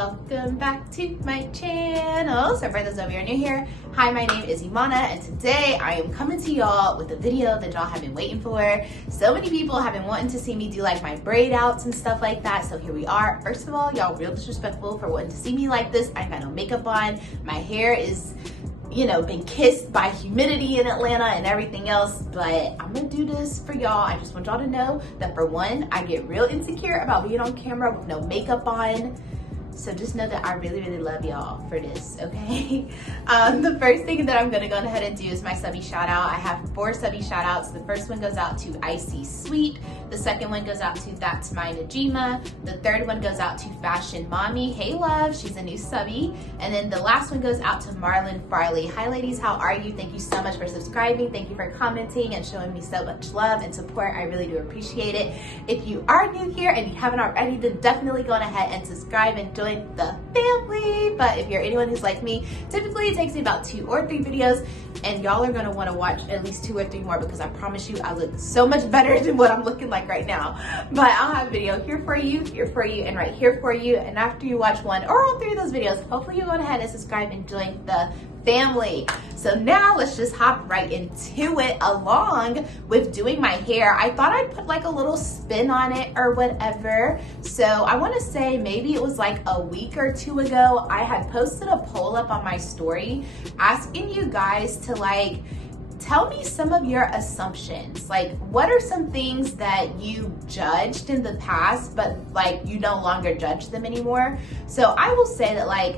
welcome back to my channel. So for those of you who are new here, hi, my name is Imana, and today I am coming to y'all with a video that y'all have been waiting for. So many people have been wanting to see me do like my braid outs and stuff like that, so here we are. First of all, y'all real disrespectful for wanting to see me like this. I ain't got no makeup on. My hair is, you know, been kissed by humidity in Atlanta and everything else, but I'm gonna do this for y'all. I just want y'all to know that for one, I get real insecure about being on camera with no makeup on. So just know that I really, really love y'all for this, okay? The first thing that I'm gonna go ahead and do is my Subbie Shout Out. I have 4 Subbie Shout Outs. The first one goes out to Icy Sweet. The second one goes out to That's My Najima. The third one goes out to Fashion Mommy. Hey love, she's a new Subbie. And then the last one goes out to Marlon Farley. Hi ladies, how are you? Thank you so much for subscribing. Thank you for commenting and showing me so much love and support. I really do appreciate it. If you are new here and you haven't already, then definitely go ahead and subscribe and join the family. But if you're anyone who's like me, typically it takes me about 2 or 3 videos, and y'all are gonna wanna watch at least 2 or 3 more because I promise you I look so much better than what I'm looking like right now. But I'll have a video here for you, and right here for you. And after you watch 1 or all 3 of those videos, hopefully you'll go ahead and subscribe and join the family. So now let's just hop right into it. Along with doing my hair, I thought I'd put like a little spin on it or whatever. So I want to say maybe it was like a week or 2 ago, I had posted a poll up on my story asking you guys to like tell me some of your assumptions. Like, what are some things that you judged in the past but like you no longer judge them anymore? So I will say that like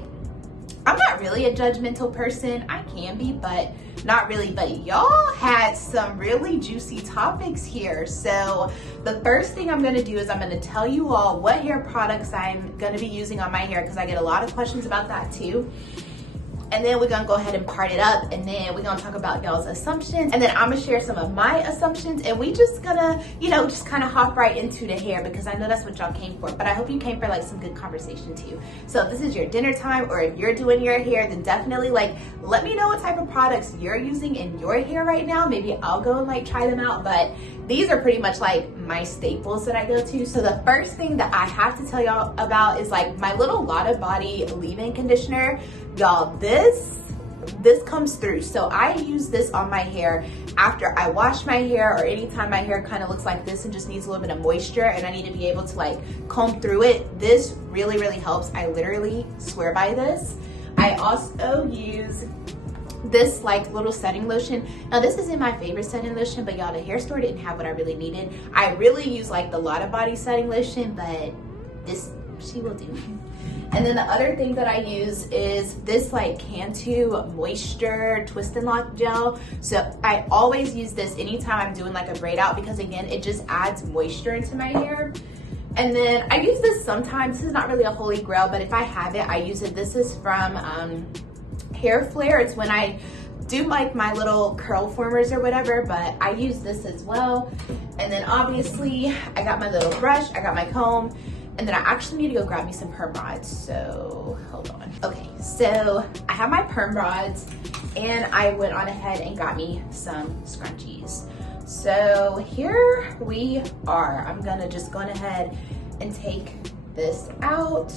I'm not really a judgmental person. I can be, but not really. But y'all had some really juicy topics here. So the first thing I'm gonna do is I'm gonna tell you all what hair products I'm gonna be using on my hair, because I get a lot of questions about that too. And then we're gonna go ahead and part it up, and then we're gonna talk about y'all's assumptions, and then I'm gonna share some of my assumptions, and we just gonna, you know, just kind of hop right into the hair, because I know that's what y'all came for. But I hope you came for like some good conversation too. So if this is your dinner time, or if you're doing your hair, then definitely like let me know what type of products you're using in your hair right now. Maybe I'll go and like try them out, but these are pretty much like my staples that I go to. So the first thing that I have to tell y'all about is like my little Lotta Body leave-in conditioner. Y'all, this comes through. So I use this on my hair after I wash my hair, or anytime my hair kind of looks like this and just needs a little bit of moisture and I need to be able to like comb through it. This really, really helps. I literally swear by this. I also use this like little setting lotion. Now this isn't my favorite setting lotion, but y'all, the hair store didn't have what I really needed. I really use like the Lotta Body setting lotion, but this, she will do. And then the other thing that I use is this like Cantu Moisture Twist and Lock Gel. So I always use this anytime I'm doing like a braid out, because again, it just adds moisture into my hair. And then I use this sometimes. This is not really a holy grail, but if I have it, I use it. This is from Hair Flare. It's when I do like my little curl formers or whatever, but I use this as well. And then obviously I got my little brush, I got my comb, and then I actually need to go grab me some perm rods. So hold on. Okay, so I have my perm rods, and I went on ahead and got me some scrunchies. So here we are. I'm gonna just go on ahead and take this out.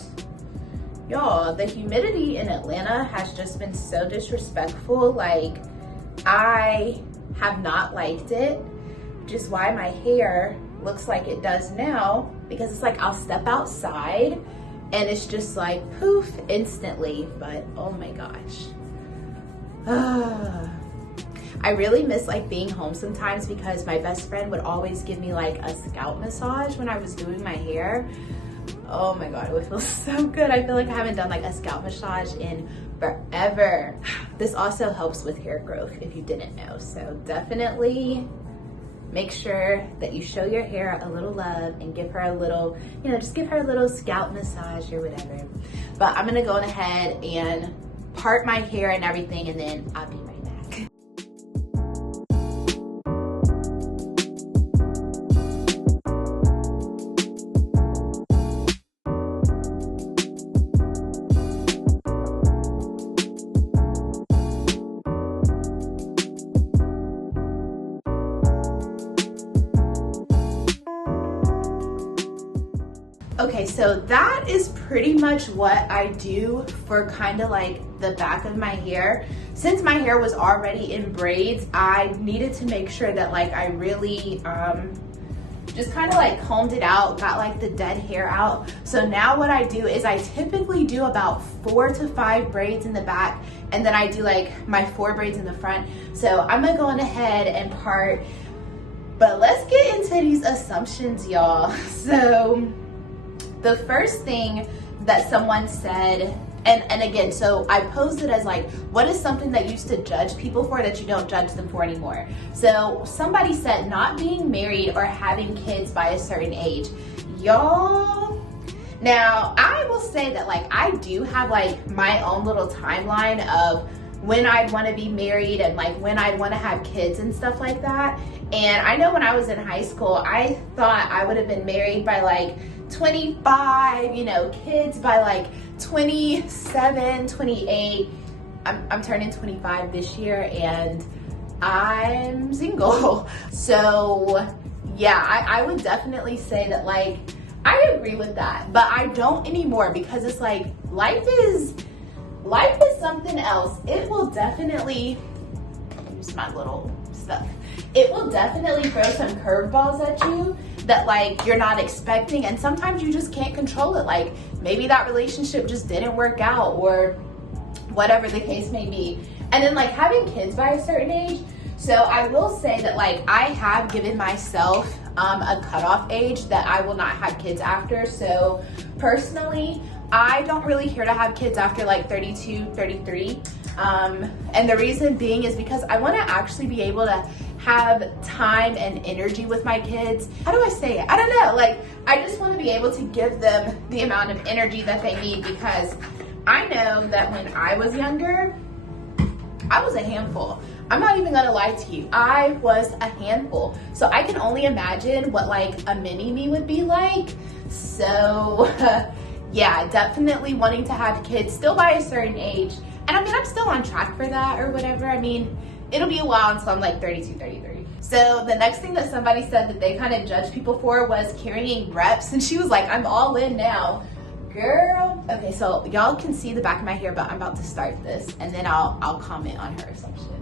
Y'all, the humidity in Atlanta has just been so disrespectful. Like, I have not liked it, which is why my hair looks like it does now, because it's like I'll step outside and it's just like poof instantly. But oh my gosh, I really miss like being home sometimes, because my best friend would always give me like a scalp massage when I was doing my hair. Oh my god, it would feel so good. I feel like I haven't done like a scalp massage in forever. This also helps with hair growth, if you didn't know. So definitely make sure that you show your hair a little love and give her a little, you know, just give her a little scalp massage or whatever. But I'm gonna go ahead and part my hair and everything, and then I'll be right back. Okay, so that is pretty much what I do for kind of like the back of my hair. Since my hair was already in braids, I needed to make sure that like I really just kind of like combed it out, got like the dead hair out. So now what I do is I typically do about 4 to 5 braids in the back, and then I do like my 4 braids in the front. So I'm gonna go on ahead and part, but let's get into these assumptions, y'all. So the first thing that someone said, and again, so I posed it as like, what is something that you used to judge people for that you don't judge them for anymore? So somebody said not being married or having kids by a certain age. Y'all, now I will say that like I do have like my own little timeline of when I'd want to be married and like when I'd want to have kids and stuff like that. And I know when I was in high school, I thought I would have been married by like 25, you know, kids by like 27, 28. I'm turning 25 this year and I'm single. So yeah, I would definitely say that like, I agree with that, but I don't anymore because it's like, life is something else. It will definitely, use my little stuff. It will definitely throw some curveballs at you that like you're not expecting, and sometimes you just can't control it. Like maybe that relationship just didn't work out or whatever the case may be. And then like having kids by a certain age, so I will say that like I have given myself a cutoff age that I will not have kids after. So personally, I don't really care to have kids after like 32, 33. And the reason being is because I want to actually be able to have time and energy with my kids. How do I say it? I don't know. Like, I just want to be able to give them the amount of energy that they need, because I know that when I was younger, I was a handful. I'm not even gonna lie to you. I was a handful. So I can only imagine what like a mini me would be like. So yeah, definitely wanting to have kids still by a certain age. And I mean, I'm still on track for that or whatever. I mean, it'll be a while until I'm like 32, 33. So the next thing that somebody said that they kind of judge people for was carrying reps. And she was like, I'm all in now. Girl. Okay, so y'all can see the back of my hair, but I'm about to start this and then I'll comment on her assumption.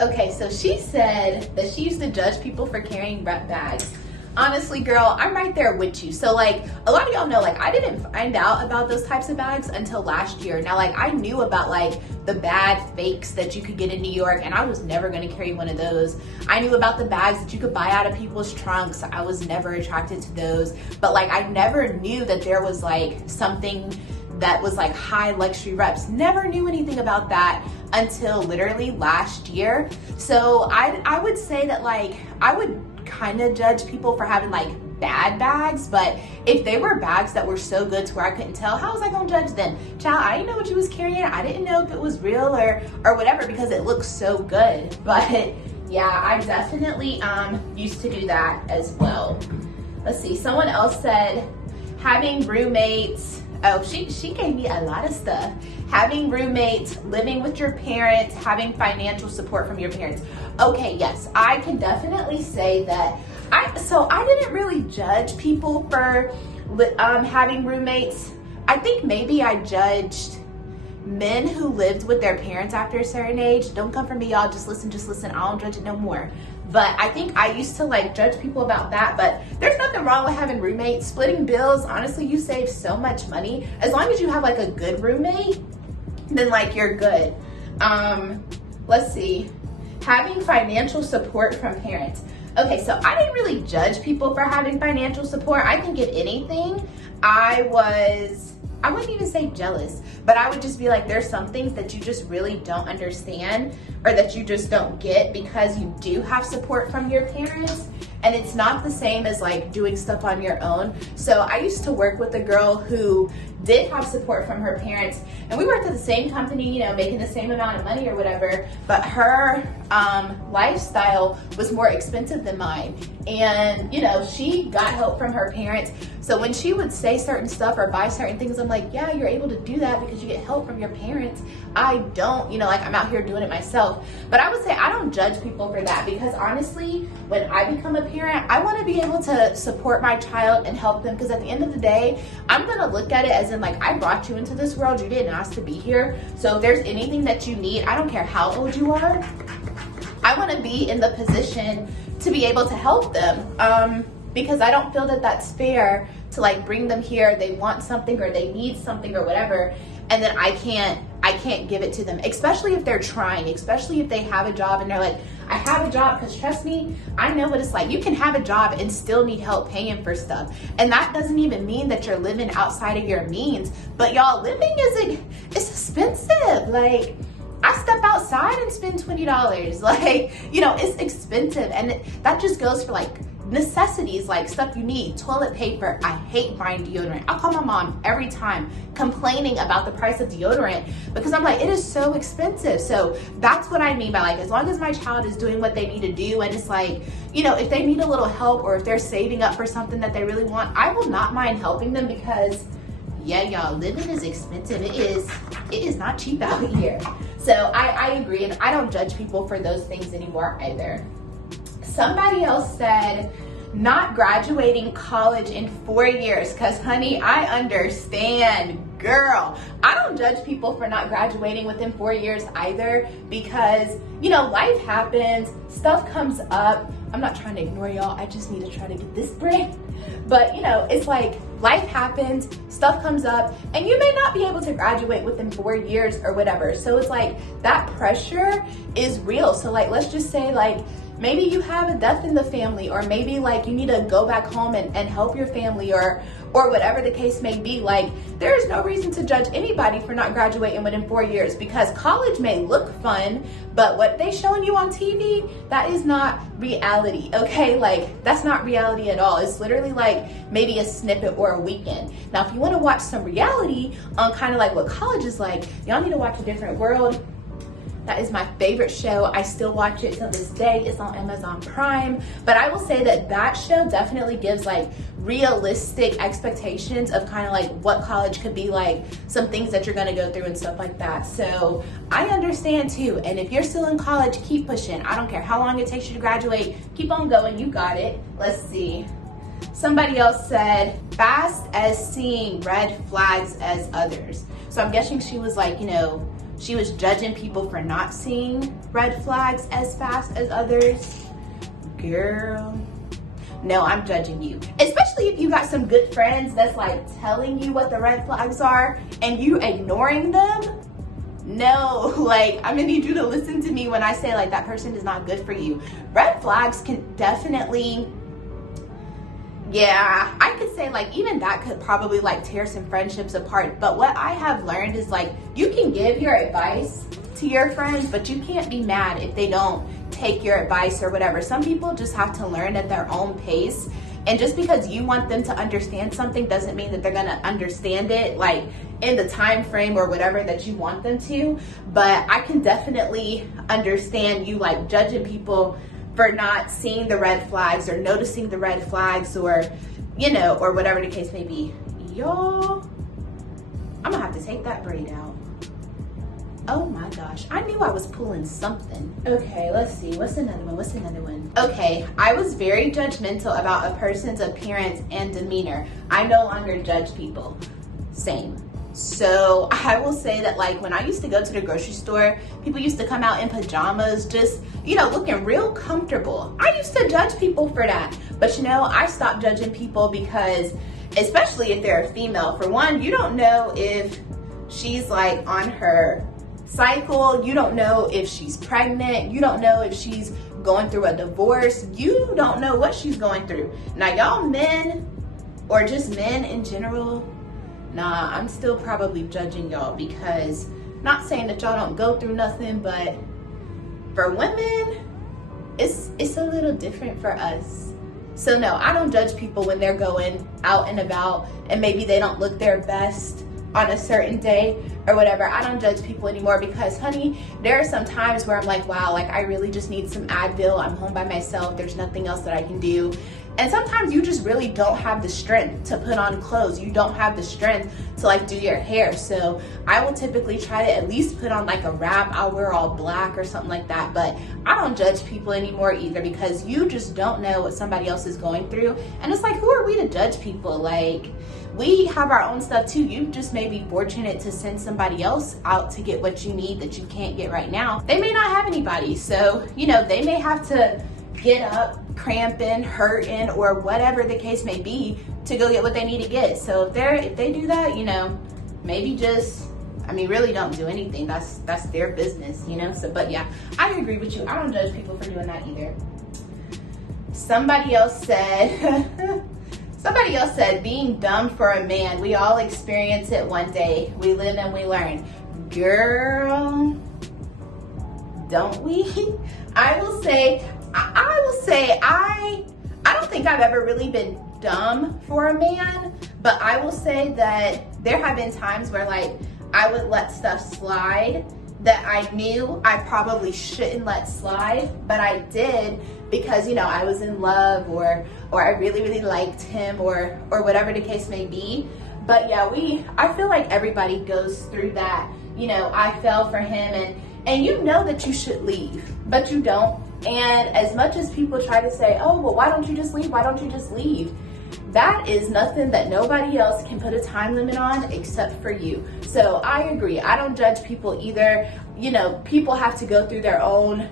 Okay, so she said that she used to judge people for carrying rep bags. Honestly, girl, I'm right there with you. So like, a lot of y'all know, like I didn't find out about those types of bags until last year. Now, like I knew about like the bad fakes that you could get in New York, and I was never gonna carry one of those. I knew about the bags that you could buy out of people's trunks. I was never attracted to those. But like, I never knew that there was like something that was like high luxury reps. Never knew anything about that until literally last year. So I would say that like, I would kind of judge people for having like bad bags, but if they were bags that were so good to where I couldn't tell, how was I gonna judge them? Child, I didn't know what you was carrying. I didn't know if it was real or whatever, because it looks so good. But yeah, I definitely used to do that as well. Let's see, someone else said having roommates. Oh, she gave me a lot of stuff. Having roommates, living with your parents, having financial support from your parents. Okay, yes, I can definitely say that. So I didn't really judge people for having roommates. I think maybe I judged men who lived with their parents after a certain age. Don't come for me, y'all. Just listen. I don't judge it no more. But I think I used to like judge people about that. But there's nothing wrong with having roommates. Splitting bills, honestly, you save so much money. As long as you have like a good roommate, then like you're good. Let's see. Having financial support from parents. Okay, so I didn't really judge people for having financial support. I think if anything, I wouldn't even say jealous, but I would just be like, there's some things that you just really don't understand or that you just don't get because you do have support from your parents. And it's not the same as like doing stuff on your own. So I used to work with a girl who did have support from her parents, and we worked at the same company, you know, making the same amount of money or whatever, but her lifestyle was more expensive than mine. And, you know, she got help from her parents. So when she would say certain stuff or buy certain things, I'm like, yeah, you're able to do that because you get help from your parents. I don't, you know, like I'm out here doing it myself. But I would say I don't judge people for that, because honestly, when I become a parent, I want to be able to support my child and help them, because at the end of the day, I'm going to look at it as in like, I brought you into this world, you didn't ask to be here. So if there's anything that you need, I don't care how old you are, I want to be in the position to be able to help them, because I don't feel that that's fair to like bring them here, they want something or they need something or whatever, and then I can't give it to them, especially if they're trying, especially if they have a job and they're like, I have a job, because trust me, I know what it's like. You can have a job and still need help paying for stuff. And that doesn't even mean that you're living outside of your means, but y'all, living it's expensive. Like, I step outside and spend $20. Like, you know, it's expensive. And that just goes for like necessities, like stuff you need, toilet paper. I hate buying deodorant. I call my mom every time complaining about the price of deodorant, because I'm like, it is so expensive. So that's what I mean by like, as long as my child is doing what they need to do, and it's like, you know, if they need a little help or if they're saving up for something that they really want, I will not mind helping them, because yeah, y'all, living is expensive. It is not cheap out here. So I agree, and I don't judge people for those things anymore either. Somebody else said, not graduating college in 4 years, because honey, I understand, girl. I don't judge people for not graduating within 4 years either, because, you know, life happens, stuff comes up. I'm not trying to ignore y'all, I just need to try to get this break. But, you know, it's like life happens, stuff comes up, and you may not be able to graduate within 4 years or whatever. So it's like that pressure is real. So like, let's just say like, maybe you have a death in the family, or maybe like you need to go back home and help your family, or whatever the case may be. Like, there is no reason to judge anybody for not graduating within 4 years, because college may look fun, but what they showing you on TV, that is not reality, okay? Like, that's not reality at all. It's literally like maybe a snippet or a weekend. Now, if you want to watch some reality on kind of like what college is like, y'all need to watch A Different World. That is my favorite show. I still watch it to this day. It's on Amazon Prime. But I will say that that show definitely gives like realistic expectations of kind of like what college could be like, some things that you're gonna go through and stuff like that. So I understand too. And if you're still in college, keep pushing. I don't care how long it takes you to graduate. Keep on going, you got it. Let's see. Somebody else said, fast as seeing red flags as others. So I'm guessing she was like, you know, she was judging people for not seeing red flags as fast as others. Girl, no, I'm judging you. Especially if you got some good friends that's like telling you what the red flags are and you ignoring them. No, like, I'm gonna need you to listen to me when I say like that person is not good for you. Red flags can definitely, yeah, I could say like even that could probably like tear some friendships apart. But what I have learned is like, you can give your advice to your friends, but you can't be mad if they don't take your advice or whatever. Some people just have to learn at their own pace. And just because you want them to understand something doesn't mean that they're gonna understand it like in the time frame or whatever that you want them to. But I can definitely understand you like judging people for not seeing the red flags or noticing the red flags, or, you know, or whatever the case may be. Y'all, I'm gonna have to take that braid out. Oh my gosh, I knew I was pulling something. Okay, let's see, what's another one? Okay, I was very judgmental about a person's appearance and demeanor. I no longer judge people. Same. So I will say that like when I used to go to the grocery store, people used to come out in pajamas, just, you know, looking real comfortable. I used to judge people for that. But you know, I stopped judging people because, especially if they're a female, for one, you don't know if she's like on her cycle, you don't know if she's pregnant, you don't know if she's going through a divorce, you don't know what she's going through. Now y'all men, or just men in general, nah, I'm still probably judging y'all, because not saying that y'all don't go through nothing, but For women, it's a little different for us. So no, I don't judge people when they're going out and about and maybe they don't look their best on a certain day or whatever. I don't judge people anymore because, honey, there are some times where I'm like, wow, like I really just need some Advil. I'm home by myself. There's nothing else that I can do. And sometimes you just really don't have the strength to put on clothes. You don't have the strength to like do your hair. So I will typically try to at least put on like a wrap. I'll wear all black or something like that. But I don't judge people anymore either because you just don't know what somebody else is going through. And it's like, who are we to judge people? Like, we have our own stuff too. You just may be fortunate to send somebody else out to get what you need that you can't get right now. They may not have anybody. So, you know, they may have to get up cramping, hurting, or whatever the case may be to go get what they need to get. So if they do that, you know, maybe just, I mean, really don't do anything. That's their business, you know? So, but yeah, I agree with you. I don't judge people for doing that either. Somebody else said, being dumb for a man. We all experience it one day. We live and we learn. Girl, don't we? I don't think I've ever really been dumb for a man, but I will say that there have been times where like I would let stuff slide that I knew I probably shouldn't let slide, but I did because, you know, I was in love or I really, really liked him or whatever the case may be. But yeah, I feel like everybody goes through that. You know, I fell for him and you know that you should leave, but you don't. And as much as people try to say, oh, well, why don't you just leave? Why don't you just leave? That is nothing that nobody else can put a time limit on except for you. So I agree. I don't judge people either. You know, people have to go through their own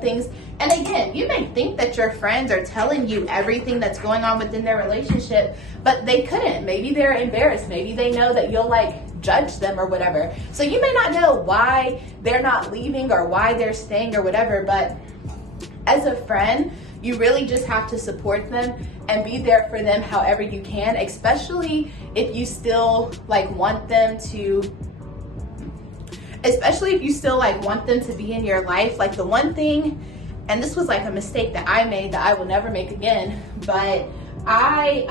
things. And again, you may think that your friends are telling you everything that's going on within their relationship, but they couldn't. Maybe they're embarrassed. Maybe they know that you'll like judge them or whatever. So you may not know why they're not leaving or why they're staying or whatever, but as a friend, you really just have to support them and be there for them however you can, especially if you still like want them to be in your life. Like the one thing, and this was like a mistake that I made that I will never make again, but I,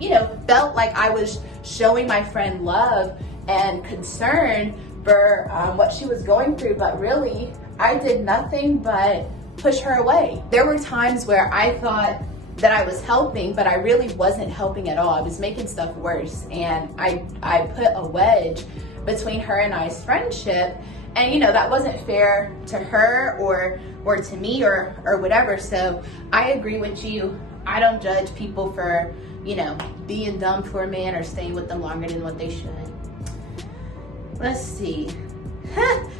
you know, felt like I was showing my friend love and concern for what she was going through, but really I did nothing but push her away. There were times where I thought that I was helping, but I really wasn't helping at all. I was making stuff worse, and I put a wedge between her and I's friendship, and you know, that wasn't fair to her or to me or whatever. So I agree with you. I don't judge people for, you know, being dumb for a man or staying with them longer than what they should. Let's see.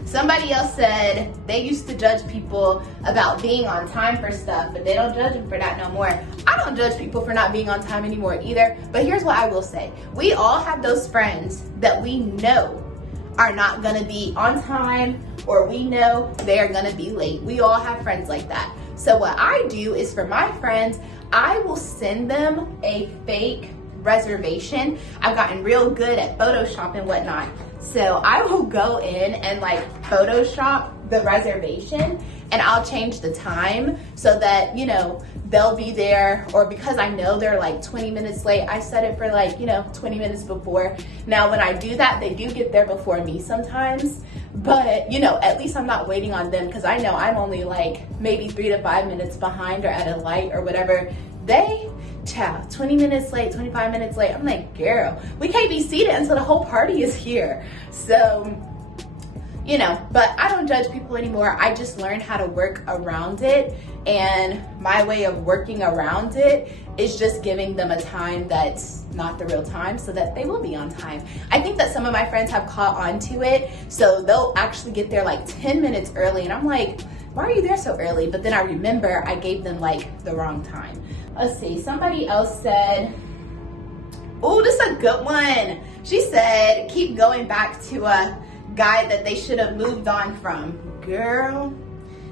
Somebody else said they used to judge people about being on time for stuff, but they don't judge them for that no more. I don't judge people for not being on time anymore either, but here's what I will say. We all have those friends that we know are not gonna be on time, or we know they are gonna be late. We all have friends like that. So what I do is, for my friends, I will send them a fake reservation. I've gotten real good at Photoshop and whatnot. So I will go in and like Photoshop the reservation, and I'll change the time so that, you know, they'll be there, or because I know they're like 20 minutes late, I set it for like, you know, 20 minutes before. Now, when I do that, they do get there before me sometimes, but you know, at least I'm not waiting on them, because I know I'm only like maybe 3 to 5 minutes behind or at a light or whatever. They, 20 minutes late, 25 minutes late. I'm like, girl, we can't be seated until the whole party is here. So, you know, but I don't judge people anymore. I just learned how to work around it. And my way of working around it is just giving them a time that's not the real time so that they will be on time. I think that some of my friends have caught on to it. So they'll actually get there like 10 minutes early. And I'm like, why are you there so early? But then I remember I gave them like the wrong time. Let's see, somebody else said, oh, this is a good one. She said, keep going back to a guy that they should have moved on from. Girl,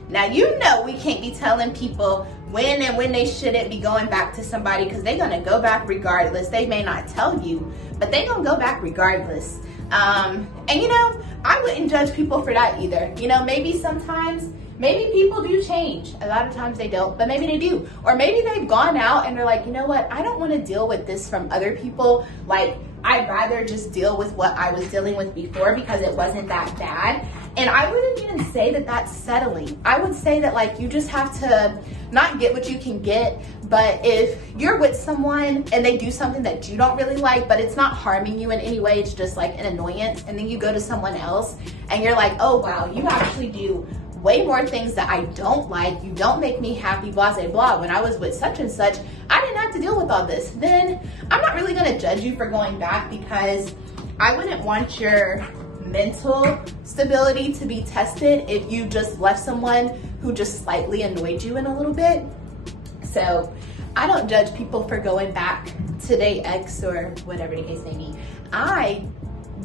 now you know we can't be telling people when they shouldn't be going back to somebody, because they're gonna go back regardless. They may not tell you, but they gonna go back regardless. And you know, I wouldn't judge people for that either. You know, maybe sometimes maybe people do change. A lot of times they don't, but maybe they do. Or maybe they've gone out and they're like, you know what, I don't want to deal with this from other people. Like, I'd rather just deal with what I was dealing with before because it wasn't that bad. And I wouldn't even say that that's settling. I would say that, like, you just have to not get what you can get, but if you're with someone and they do something that you don't really like, but it's not harming you in any way, it's just like an annoyance, and then you go to someone else and you're like, oh wow, you actually do way more things that I don't like, you don't make me happy, blah, blah, blah. When I was with such and such, I didn't have to deal with all this. Then I'm not really gonna judge you for going back, because I wouldn't want your mental stability to be tested if you just left someone who just slightly annoyed you in a little bit. So I don't judge people for going back to their ex or whatever the case may be. I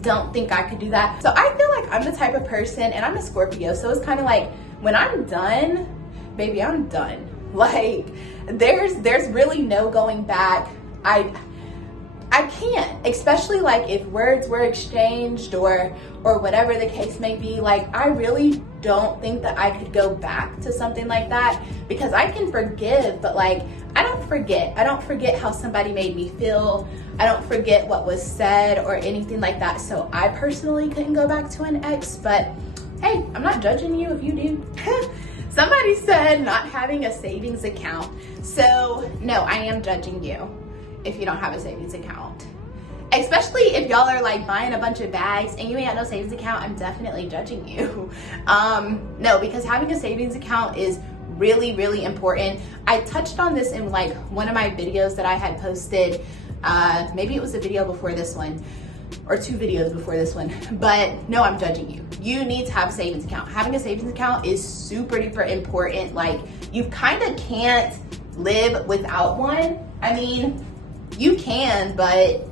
don't think I could do that. So I feel like I'm the type of person, and I'm a Scorpio, so it's kind of like, when I'm done, baby, I'm done. Like, there's really no going back. I can't, especially like if words were exchanged or whatever the case may be. Like, I really don't think that I could go back to something like that, because I can forgive, but like, I don't forget how somebody made me feel. I don't forget what was said or anything like that. So I personally couldn't go back to an ex, but hey, I'm not judging you if you do. Somebody said not having a savings account. So no, I am judging you if you don't have a savings account. Especially if y'all are like buying a bunch of bags and you ain't got no savings account, I'm definitely judging you. No, because having a savings account is really, really important. I touched on this in like one of my videos that I had posted. Maybe it was a video before this one, or 2 videos before this one, but no, I'm judging you. You need to have a savings account. Having a savings account is super duper important. Like, you kind of can't live without one. I mean, you can, but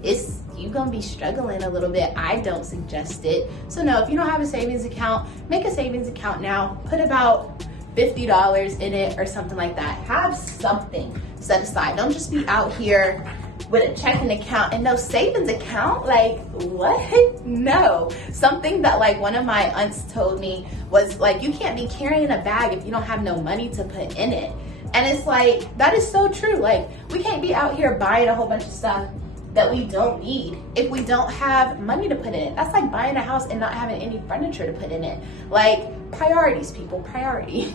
you're gonna be struggling a little bit. I don't suggest it. So no, if you don't have a savings account, make a savings account now. Put about $50 in it or something like that. Have something set aside. Don't just be out here with a checking account and no savings account. Like, what? No. Something that like one of my aunts told me was like, you can't be carrying a bag if you don't have no money to put in it. And it's like, that is so true. Like, we can't be out here buying a whole bunch of stuff that we don't need if we don't have money to put in it. That's like buying a house and not having any furniture to put in it. Like, priorities, people, priorities.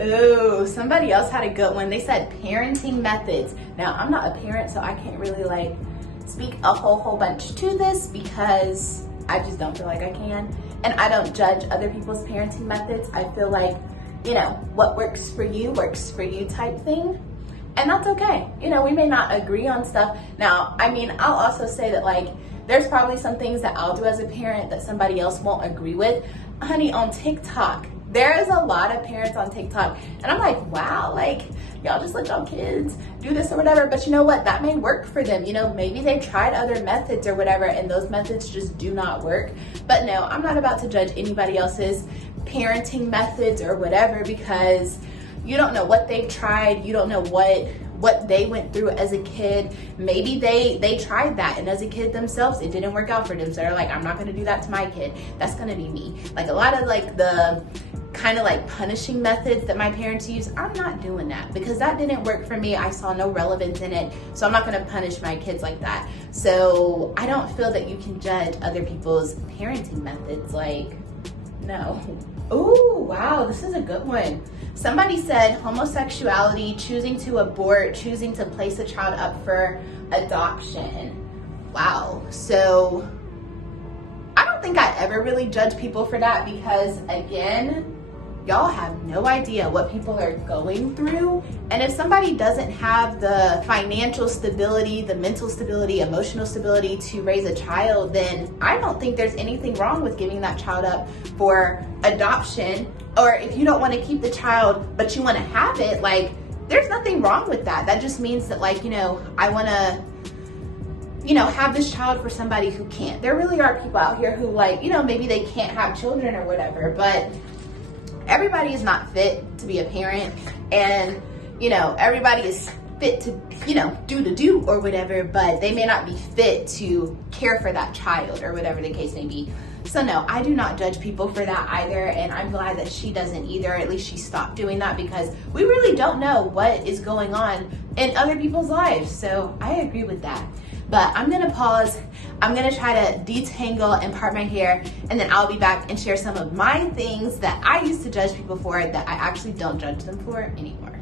Oh, somebody else had a good one. They said parenting methods. Now, I'm not a parent, so I can't really like speak a whole bunch to this, because I just don't feel like I can. And I don't judge other people's parenting methods. I feel like, you know, what works for you type thing. And that's okay. You know, we may not agree on stuff. Now, I mean, I'll also say that like, there's probably some things that I'll do as a parent that somebody else won't agree with. Honey, on TikTok, there is a lot of parents on TikTok, and I'm like, wow, like, y'all just let y'all kids do this or whatever. But you know what? That may work for them. You know, maybe they've tried other methods or whatever, and those methods just do not work. But no, I'm not about to judge anybody else's parenting methods or whatever, because you don't know what they've tried. You don't know what they went through as a kid. Maybe they tried that, and as a kid themselves, it didn't work out for them. So they're like, I'm not gonna do that to my kid. That's gonna be me. Like, a lot of like the kind of like punishing methods that my parents use, I'm not doing that, because that didn't work for me. I saw no relevance in it. So I'm not gonna punish my kids like that. So I don't feel that you can judge other people's parenting methods. Like, no. Oh, wow, this is a good one. Somebody said homosexuality, choosing to abort, choosing to place a child up for adoption. Wow. So I don't think I ever really judge people for that, because again, y'all have no idea what people are going through. And if somebody doesn't have the financial stability, the mental stability, emotional stability to raise a child, then I don't think there's anything wrong with giving that child up for adoption. Or if you don't want to keep the child, but you want to have it, like, there's nothing wrong with that. That just means that, like, you know, I want to, you know, have this child for somebody who can't. There really are people out here who, like, you know, maybe they can't have children or whatever, but everybody is not fit to be a parent, and, you know, everybody is fit to, you know, do or whatever, but they may not be fit to care for that child or whatever the case may be. So no, I do not judge people for that either, and I'm glad that she doesn't either. At least she stopped doing that, because we really don't know what is going on in other people's lives. So I agree with that. But I'm gonna pause. I'm gonna try to detangle and part my hair, and then I'll be back and share some of my things that I used to judge people for that I actually don't judge them for anymore.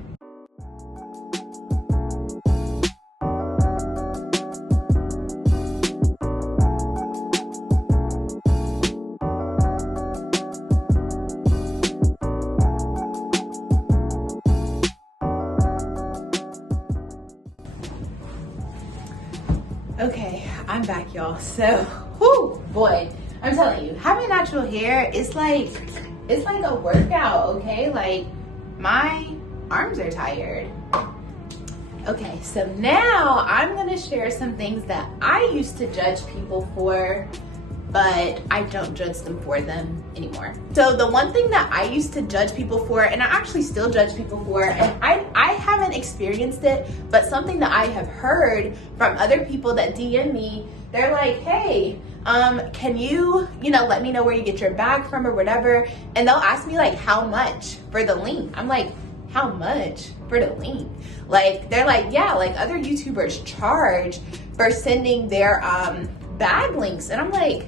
Okay, I'm back, y'all. So, whoo, boy, I'm telling you, having natural hair is like a workout, okay? Like, my arms are tired. Okay, so now I'm gonna share some things that I used to judge people for, but I don't judge them for them anymore. So the one thing that I used to judge people for, and I actually still judge people for, and I haven't experienced it, but something that I have heard from other people that DM me, they're like, hey, can you let me know where you get your bag from or whatever, and they'll ask me like how much for the link. I'm like, how much for the link? Like, they're like, yeah, like other YouTubers charge for sending their bag links, and I'm like,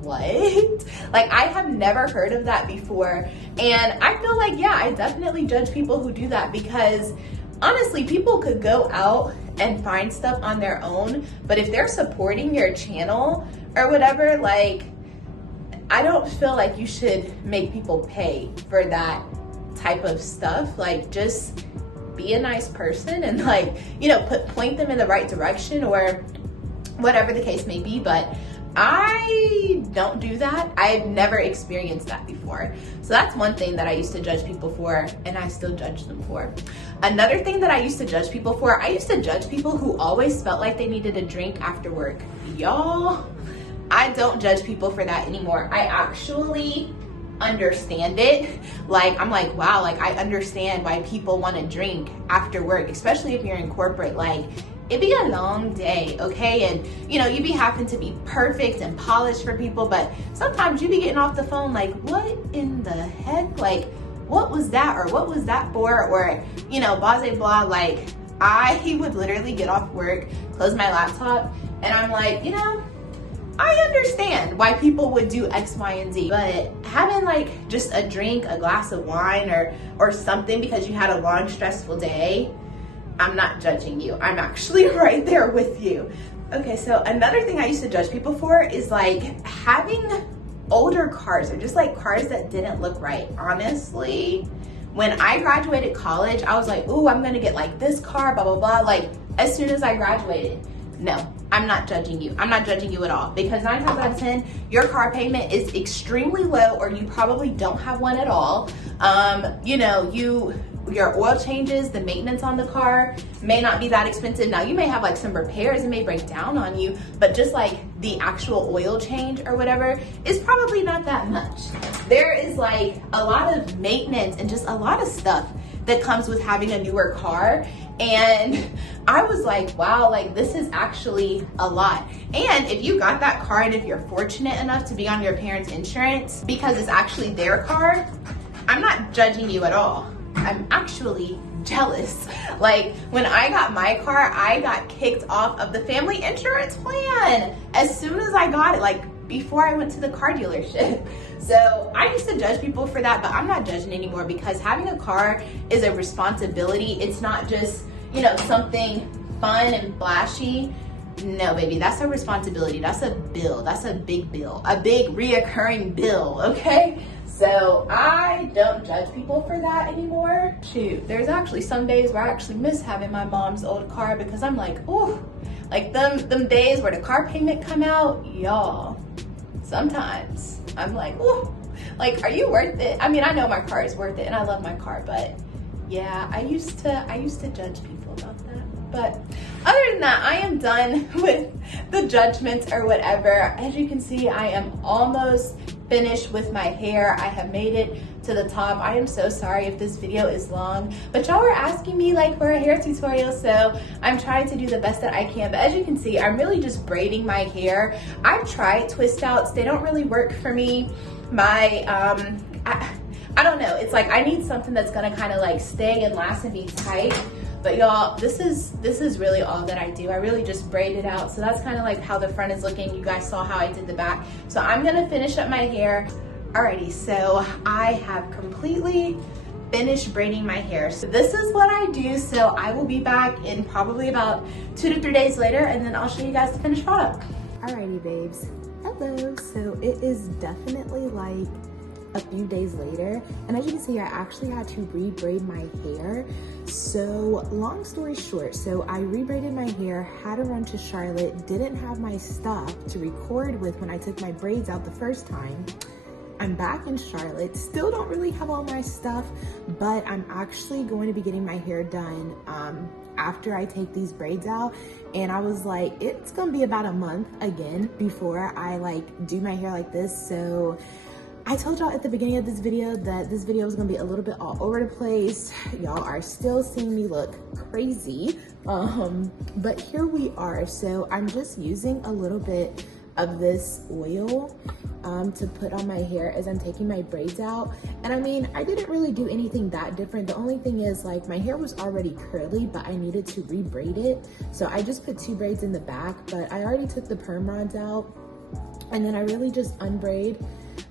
what? Like, I have never heard of that before. And I feel like, yeah, I definitely judge people who do that, because honestly, people could go out and find stuff on their own, but if they're supporting your channel or whatever, like, I don't feel like you should make people pay for that type of stuff. Like, just be a nice person and like, point them in the right direction or whatever the case may be. But I don't do that. I've never experienced that before. So that's one thing that I used to judge people for, and I still judge them for. Another thing that I used to judge people for, I used to judge people who always felt like they needed a drink after work. Y'all, I don't judge people for that anymore. I actually understand it. Like, I'm like, wow, like I understand why people want to drink after work, especially if you're in corporate. Like, it'd be a long day, okay? And you be having to be perfect and polished for people, but sometimes you be getting off the phone like, what in the heck? Like, what was that? Or what was that for? Or, blah, blah. Like, I would literally get off work, close my laptop, and I'm like, I understand why people would do X, Y, and Z, but having like just a drink, a glass of wine or something because you had a long, stressful day, I'm not judging you. I'm actually right there with you. Okay, so another thing I used to judge people for is like having older cars, or just like cars that didn't look right. Honestly, when I graduated college, I was like, ooh, I'm gonna get like this car, blah, blah, blah. Like, as soon as I graduated. No, I'm not judging you. I'm not judging you at all, because 9 times out of 10, your car payment is extremely low, or you probably don't have one at all. Your oil changes, the maintenance on the car may not be that expensive. Now, you may have like some repairs, it may break down on you, but just like the actual oil change or whatever is probably not that much. There is like a lot of maintenance and just a lot of stuff that comes with having a newer car. And I was like, wow, like this is actually a lot. And if you got that car, and if you're fortunate enough to be on your parents' insurance because it's actually their car, I'm not judging you at all. I'm actually jealous. Like, when I got my car, I got kicked off of the family insurance plan as soon as I got it, like before I went to the car dealership. So I used to judge people for that, but I'm not judging anymore, because having a car is a responsibility. It's not just, something fun and flashy. No, baby, that's a responsibility. That's a bill. That's a big bill, a big reoccurring bill, okay? So I don't judge people for that anymore. Shoot, there's actually some days where I actually miss having my mom's old car, because I'm like, oh, like them days where the car payment come out, y'all, sometimes I'm like, oh, like, are you worth it? I mean, I know my car is worth it and I love my car, but yeah, I used to judge people about that. But other than that, I am done with the judgments or whatever. As you can see, I am almost finished with my hair. I have made it to the top. I am so sorry if this video is long, but y'all were asking me like for a hair tutorial, so I'm trying to do the best that I can. But as you can see, I'm really just braiding my hair. I've tried twist outs, they don't really work for me. My I don't know, it's like I need something that's gonna kind of like stay and last and be tight. But y'all, this is really all that I do. I really just braid it out. So that's kind of like how the front is looking. You guys saw how I did the back. So I'm gonna finish up my hair. Alrighty, so I have completely finished braiding my hair. So this is what I do. So I will be back in probably about 2 to 3 days later, and then I'll show you guys the finished product. Alrighty, babes. Hello. So it is definitely like a few days later, and as you can see, I actually had to re-braid my hair. So long story short, so I re-braided my hair, had to run to Charlotte, didn't have my stuff to record with when I took my braids out the first time. I'm back in Charlotte, still don't really have all my stuff, but I'm actually going to be getting my hair done after I take these braids out. And I was like, it's gonna be about a month again before I like do my hair like this. So I told y'all at the beginning of this video that this video was gonna be a little bit all over the place. Y'all are still seeing me look crazy, but here we are. So I'm just using a little bit of this oil to put on my hair as I'm taking my braids out. And I mean, I didn't really do anything that different. The only thing is like my hair was already curly, but I needed to re-braid it. So I just put 2 braids in the back, but I already took the perm rods out, and then I really just unbraid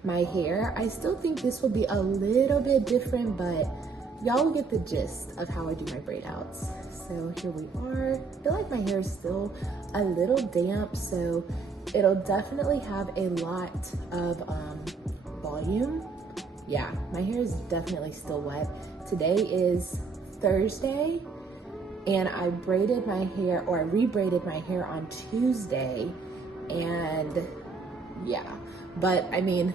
my hair. I still think this will be a little bit different, but y'all will get the gist of how I do my braid outs. So here we are. I feel like my hair is still a little damp, so it'll definitely have a lot of volume. Yeah, my hair is definitely still wet. Today is Thursday, and I braided my hair, or I re-braided my hair on Tuesday, and yeah. But I mean,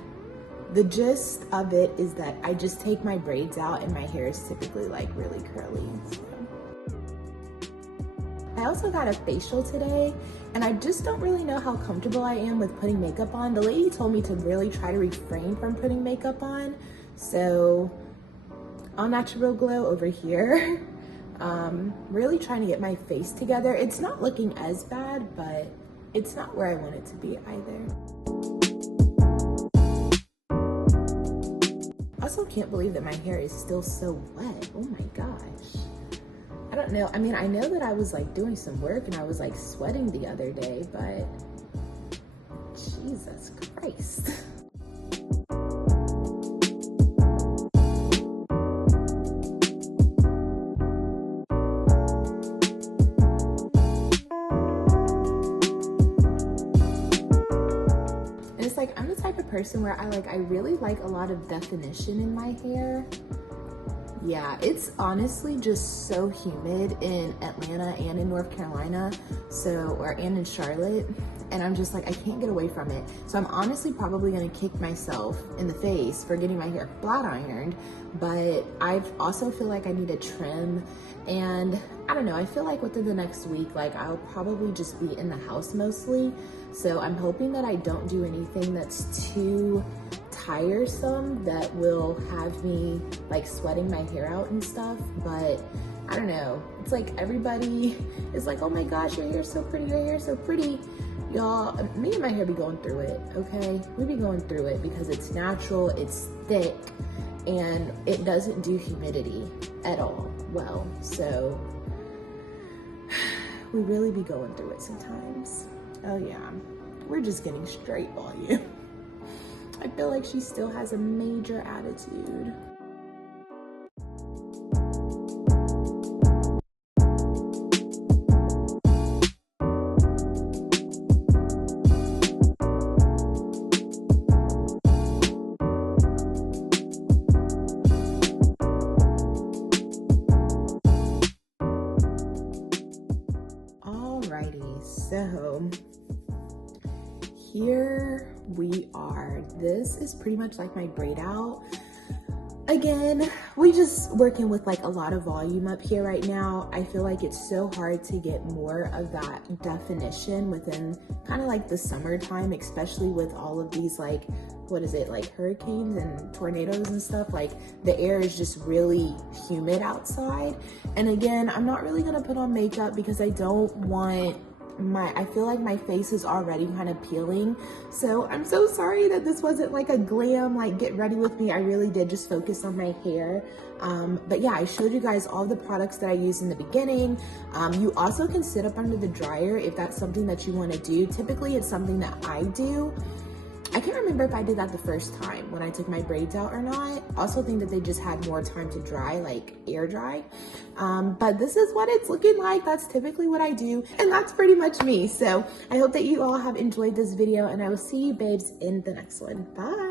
the gist of it is that I just take my braids out and my hair is typically like really curly. So. I also got a facial today, and I just don't really know how comfortable I am with putting makeup on. The lady told me to really try to refrain from putting makeup on. So All Natural Glow over here. Really trying to get my face together. It's not looking as bad, but it's not where I want it to be either. I also can't believe that my hair is still so wet. Oh my gosh. I don't know. I mean, I know that I was like doing some work and I was like sweating the other day, but Jesus Christ. I'm the type of person where I really like a lot of definition in my hair. Yeah, it's honestly just so humid in Atlanta and in North Carolina, and in Charlotte, and I'm just like, I can't get away from it. So I'm honestly probably gonna kick myself in the face for getting my hair flat ironed, but I also feel like I need a trim, and I don't know, I feel like within the next week, like I'll probably just be in the house mostly. So I'm hoping that I don't do anything that's too tiresome that will have me like sweating my hair out and stuff. But I don't know, it's like everybody is like, oh my gosh, your hair's so pretty, your hair's so pretty. Y'all, me and my hair be going through it, okay? We be going through it because it's natural, it's thick, and it doesn't do humidity at all well. So we really be going through it sometimes. Oh yeah, we're just getting straight volume. I feel like she still has a major attitude. Alrighty, so here we are. This is pretty much like my braid out. Again, we just working with like a lot of volume up here right now. I feel like it's so hard to get more of that definition within kind of like the summertime, especially with all of these like what is it, like hurricanes and tornadoes and stuff. Like the air is just really humid outside. And again, I'm not really gonna put on makeup because I don't want I feel like my face is already kind of peeling. So I'm so sorry that this wasn't like a glam, like get ready with me. I really did just focus on my hair. But yeah, I showed you guys all the products that I used in the beginning. You also can sit up under the dryer if that's something that you want to do. Typically it's something that I do. I can't remember if I did that the first time when I took my braids out or not. Also think that they just had more time to dry, like air dry. But this is what it's looking like. That's typically what I do. And that's pretty much me. So I hope that you all have enjoyed this video, and I will see you babes in the next one. Bye.